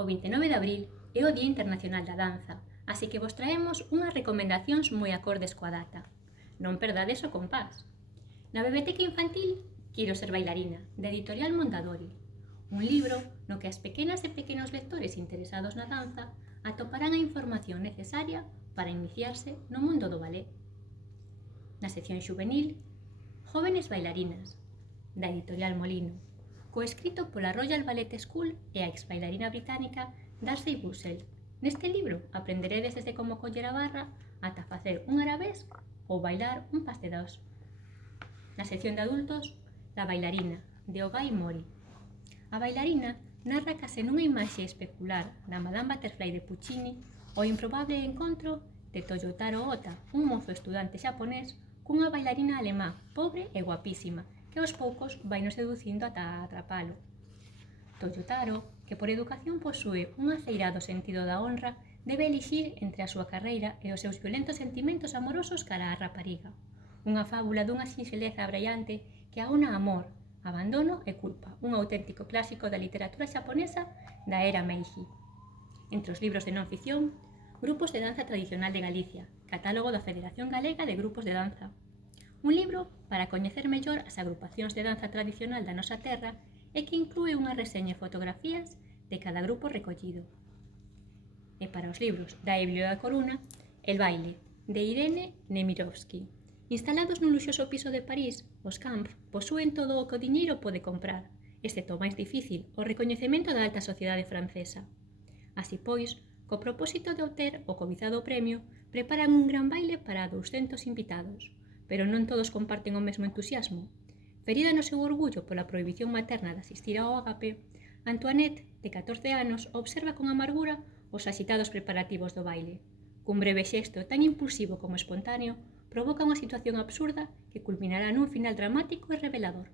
O 29 de abril é o Día Internacional da Danza, así que vos traemos unhas recomendacións moi acordes coa data. Non perdades o compás. Na Biblioteca Infantil, Quero ser bailarina, da editorial Mondadori. Un libro no que as pequenas e pequenos lectores interesados na danza atoparán a información necesaria para iniciarse no mundo do ballet. Na sección xuvenil, Jóvenes bailarinas, da editorial Molino, coescrito pola Royal Ballet School e a ex-bailarina británica Darcey Bussell. Neste libro aprenderedes desde como coller a barra ata facer un arabesque ou bailar un pas de dos. Na sección de adultos, La bailarina, de Ogai Mori. A bailarina narra case nunha imaxe especular da Madame Butterfly de Puccini o improbable encontro de Toyotaro Ota, un mozo estudante xaponés cunha bailarina alemá pobre e guapísima que aos poucos vai nos seducindo ata atrapalo. Toyotaro, que por educación posúe un aceirado sentido da honra, debe elixir entre a súa carreira e os seus violentos sentimentos amorosos cara á rapariga. Unha fábula dunha sinxeleza abraiante que aúna amor, abandono e culpa, un auténtico clásico da literatura xaponesa da era Meiji. Entre os libros de non ficción, Grupos de danza tradicional de Galicia, catálogo da Federación Galega de Grupos de Danza. Un libro para coñecer mellor as agrupacións de danza tradicional da nosa terra e que inclúe unha reseña e fotografías de cada grupo recollido. E para os libros da Eblio da Coruna, El baile, de Irene Nemirovsky. Instalados nun luxoso piso de París, os Camps posúen todo o que o diñeiro pode comprar, excepto o máis difícil, o recoñecemento da alta sociedade francesa. Así pois, co propósito de obter o cobizado premio, preparan un gran baile para 200 invitados, pero non todos comparten o mesmo entusiasmo. Ferida no seu orgullo pola prohibición materna de asistir ao ágape, Antoinette, de 14 anos, observa con amargura os axitados preparativos do baile. Cun breve xesto tan impulsivo como espontáneo, provoca unha situación absurda que culminará nun final dramático e revelador.